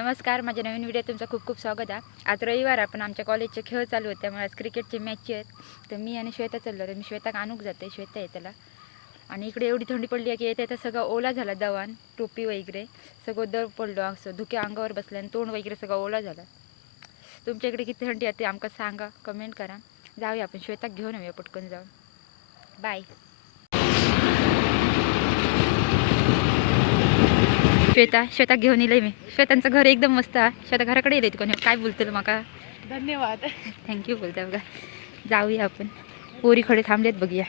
नमस्कार माझ्या नवीन व्हिडिओ तुमचं खूप खूप स्वागत आहे. आज रविवार आपण पण आमच्या कॉलेजचे खेळ चालू होते त्यामुळे आज क्रिकेटचे मॅच आहेत. तर मी आणि श्वेता चाललो तर मी श्वेता आणूक जाते श्वेता आहे त्याला. आणि इकडे एवढी थंडी पडली आहे की येते तर सगळं ओला झाला दवान टोपी वगैरे सगळं दर पडलो असं धुके अंगावर बसलं आणि तोंड वगैरे सगळं ओला झाला. तुमच्या इकडे किती थंडी आहे ते सांगा कमेंट करा. जाऊया आपण श्वेताक घेऊन येऊया पटकन जाऊन. बाय श्वेता श्वेता घेऊन येईल मी. श्वेतांचं घर एकदम मस्त आहे. श्वेता घराकडे येईल कोणी. काय बोलतील माका धन्यवाद. थँक्यू बोलता बघा. जाऊया आपण. पोरीकडे थांबलेत बघूया.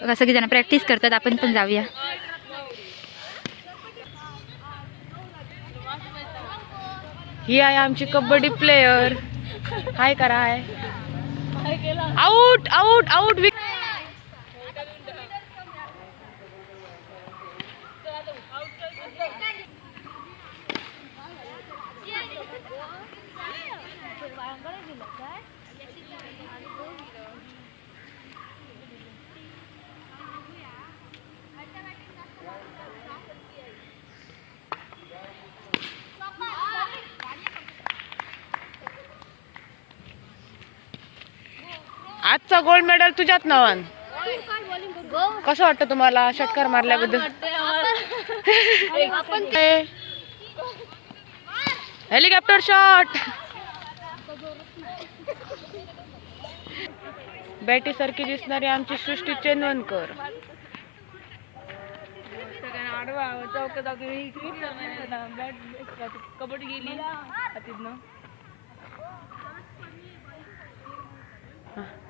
बघा सगळेजण प्रॅक्टिस करतात आपण पण जाऊया. ही आहे आमची कबड्डी प्लेयर हाय करा हाय आउट आउट आउट आजचा गोल्ड मेडल तुझ्यात नावान कसं वाटतं तुम्हाला षटकार मारल्याबद्दल? हेलिकॉप्टर शॉट बॅटी सारखी दिसणारी आमची सृष्टी चेनवणकर कबड्डी गेली.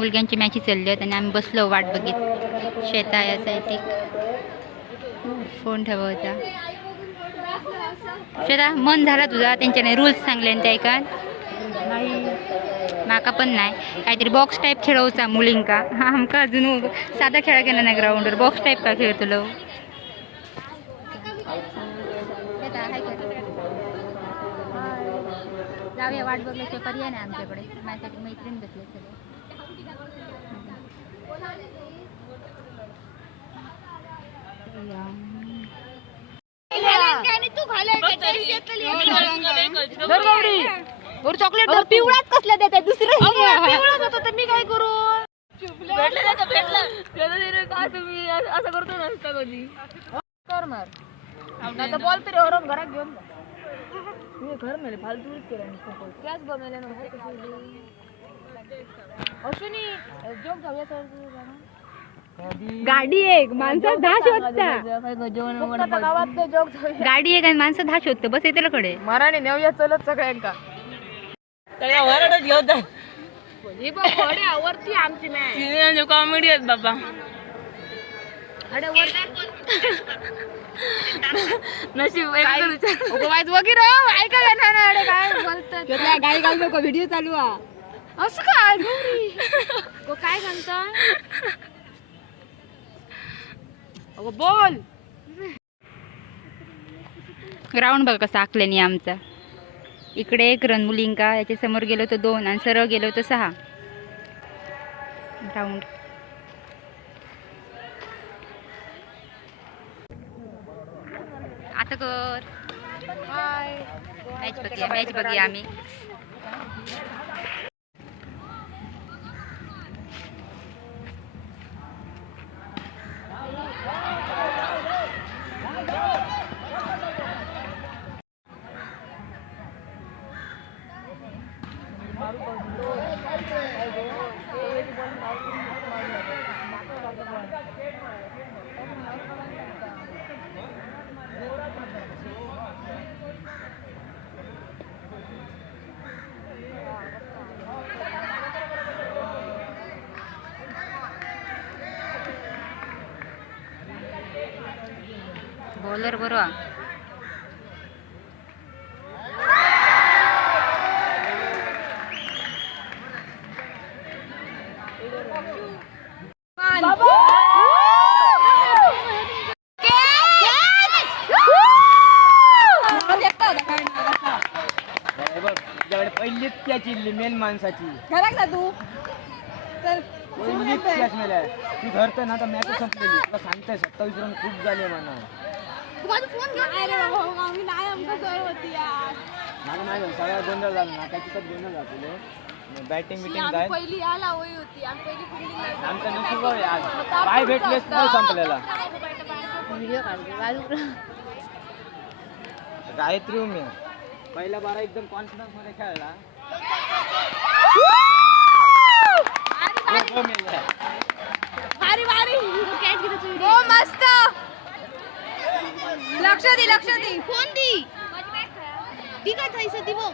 मुलग्यांची मॅची चालली आहेत आणि आम्ही बसलो वाट बघित. शेता यासाठी फोन ठेवा होता. शेता मन झाला तुझा. त्यांच्याने रूल्स सांगले आणि ते ऐका. माका पण नाही. काहीतरी बॉक्स टाईप खेळवचा मुलींका. हा आमका अजून साधा खेळा केला नाही ग्राउंडवर बॉक्स टाईप का खेळतलो? जाऊया वाट बघल्याशिवाय पर्याय नाही आमच्याकडे. माझ्यासाठी मैत्रीण बसले सगळे. चॉकलेट पिवळाच कसला देते दुसरं होता तर मी काय करू? असं करतो नसता कधी कर मार. बॉल तरी हरवून घरात घेऊन जा. मी घर मेले फालतूच केलं त्याच बनवल्या नंतर अश्विनी जोक जाऊया तर गाडी एक माणसं दहा शोधता गावात गाडी एक आणि माणसं दहा शोधतं बस येते कडे मराठी नेऊया चलत सगळ्यांका. सगळ्या वराडच घेऊन ही बघ वडे आवडती आमची मॅच कॉमेडी आहेत बाबा. अरे वडे नशीब वाईट वगैरे ऐका का ना अरे काय बोलतात. गाडी घाल नको व्हिडिओ चालू असं काय गौरी गो काय सांगता अगं बोल. ग्राउंड बघा कसं आखल्याने आमचा. इकडे एक रन मुलींका याच्या समोर गेलो तर दोन आणि सरळ गेलो तर सहा. ग्राउंड आता कर. मॅच बघूया मॅच बघूया आम्ही. बॉलर बरो बघ तुझ्याकडे पहिलीच कॅच इल्ली मेन माणसाची तू तर पहिलीच कॅच मेल्या ती धरते ना तर मॅच संपलेली तुला सांगते सत्तावीस रन खूप झाले म्हणा फोन घेऊन आम्ही नाही आमका सर होती यार मला नाही झालं सगळ्या गोंधळ झाला ना काय तिथं गोंधळ झालेलं बॅटिंग बिटिंग आम्ही काय? पहिली याला होई होती. आम्ही पहिली फिल्डिंग आमचं नशीब आहे आज. काय भेटलेस संपलेला. गायत्री उमे पहिला बारा एकदम कॉन्फिडन्समध्ये खेळला. हो. भारी भारी हो मस्त. लक्ष दे लक्ष दे. फोन दी? ती काय थायस ती बघ.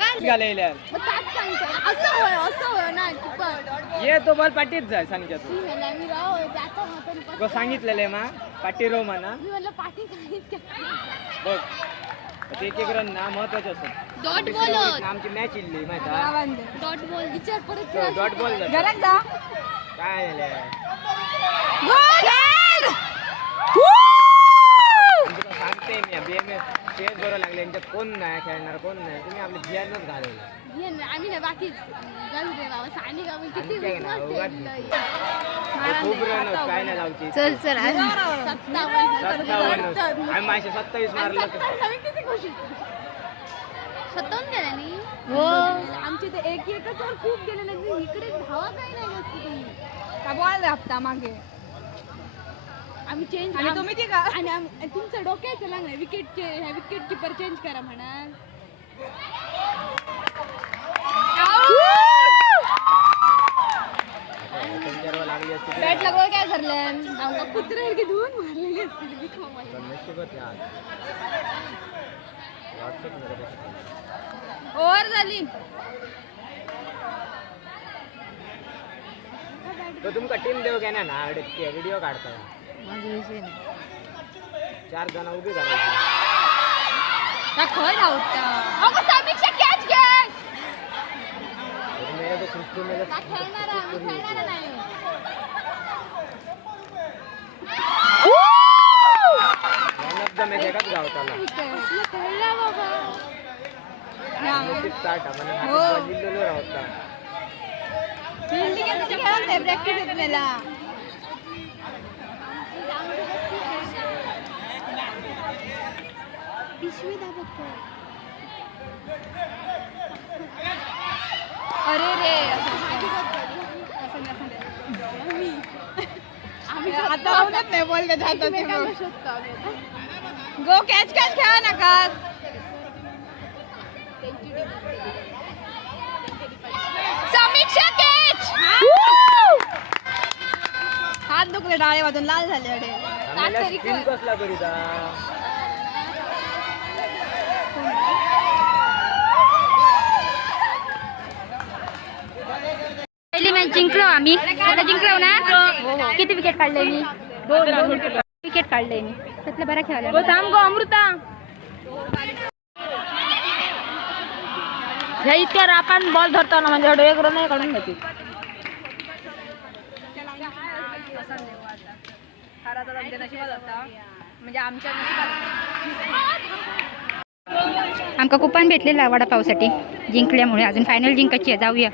काय? घालायला. मग त्यात सांगतो. असं होय असं होय ना तू पण ये तो बॉल पाठीत जाय सांगच्या तू. सांगितलेलं मा पाठी रो म्हणा. बघ एक एक रन ना महत्त्वाचे असत डॉट बॉल आमची मॅच इल्ली माहिती? डॉट बॉल विचार परत तो डॉट बॉल झाला. घरात जा. काय झालं तुला सांगते मी. बीएमएस तेच बरं लागले. यांच्यात कोण नाही खेळणार कोण नाही. तुम्ही आपले बियाणच घालवलं. ना, आम्ही ना बाकी जाऊ दे बाबा सानी गावी किती आणि काय ना, विश्वास उगाच. ठेवलाय. हे खूप रन होत, काय नाही लावची चल चल सत्तावन्न. सत्तावन्न. आम्ही माशे सत्तावीस मारलं. तर आम्ही किती खुशी? सत्तावन्न गेला नी? हो. आमचे ते एक एकच वर खूप गेले नाही इकडे धावा काय नाही नसते तुम्ही. का बॉल हप्ता मागे? आम्ही चेंज आणि तुम्ही ते का आणि आम- तुमचं डोक्याचं लागणार विकेटचे ह्या विकेट किपर चेंज करा म्हणा तुमच्यावर लागली असती बॅट लागलं काय करलं कुत्रे की धुवून मारलेली असते ती खावायला. तर नशीबच आहे आज WhatsApp मध्ये कसं काय? ओव्हर झाली तो देऊ घ्या ना व्हिडिओ काढता चार जण उभी करायची. खय अगं समीक्षा कॅच घे तर मेलं तर खुशबू मेलं खेळणार आम्ही खेळणार नाही. Man of the match एकाच गावताला. खेळला बाबा. नशीब ताट आहे, म्हणजे हातात ball दिलेलो राहता पिशवी दाबत अरे रे. आता होत नाही बोलले गो कॅच कॅच खेळा नका समीक्षा कॅच हात दुखले डाळे वाजून लाल झाले अडे कसला करीता पहिली मॅच जिंकलो आम्ही. आता जिंकलो ना? किती विकेट काढले मी? विकेट काढले मी. त्यातलं बरा खेळायला थांब गो अमृता. ह्या इतक्या रापान बॉल धरताना म्हणजे एवढं एक रन काढून घेते. म्हणजे आमच्या आमका कुपन भेटलेला वडापावसाठी. जिंकल्यामुळे. अजून फायनल जिंकायची आहे. जाऊया.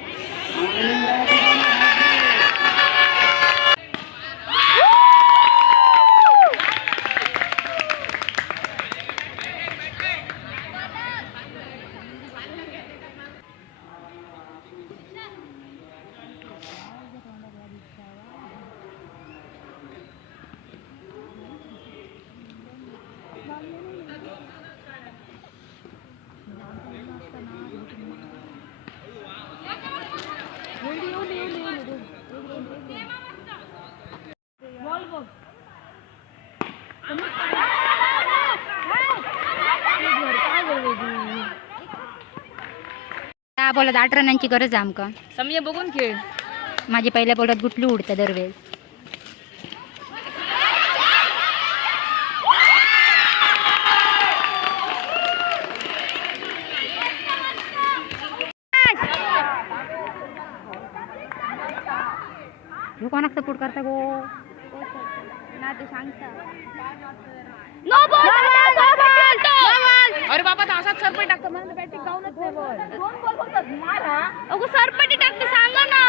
दहा बोलात आठ रनांची गरज आहे आमकां. समजा बघून खेळ. माझे पहिल्या बोलात गुटली उडत दरवेळेस. तू कोणाक सपोर्ट करता गो? ना ते सांगता अरे बाबा तर असाच सरपै टाकतो मला बॅटिंग गाऊनच नाही बॉल अगो सरपटी टाकते सांगा ना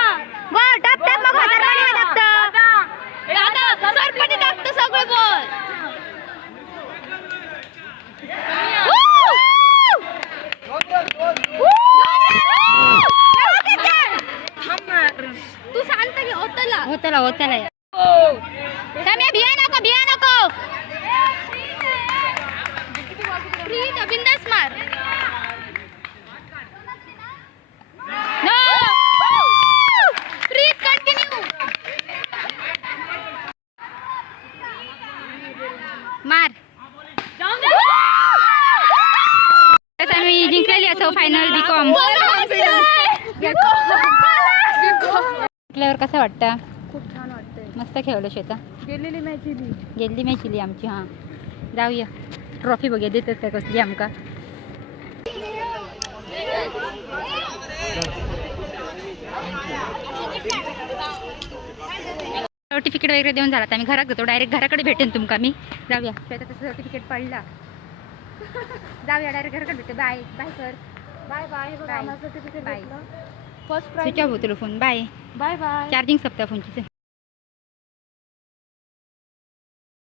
गो टाप टाप मग सरपटी टाकतं दादा सरपटी टाकतं सगळे बॉल तू होतला होतला होतला सम्या भिया नको भिया नको प्रीत बिंदास मार नो प्रीत कंटिन्यू मार. आम्ही जिंकलेली असो फायनल बी कॉम जिंकल्यावर कसं वाटतं? खूप छान वाटतंय. मस्त खेळलं श्वेता. गेलेली मॅच दिली गेली मॅच आमची हां. जाऊया. ट्रॉफी बघूया देतात काय कसली आमका. सर्टिफिकेट वगैरे देऊन झाला आम्ही घरात जातो. डायरेक्ट घराकडे भेटेन तुमका मी. जाऊया. श्वेताचं सर्टिफिकेट पडला. जाऊया डायरेक्ट घराकडे भेटते बाय बाय कर bye bye Bye. Certificate Bye. First switch off होतो phone. Bye bye bye charging सप्ताह फोनची.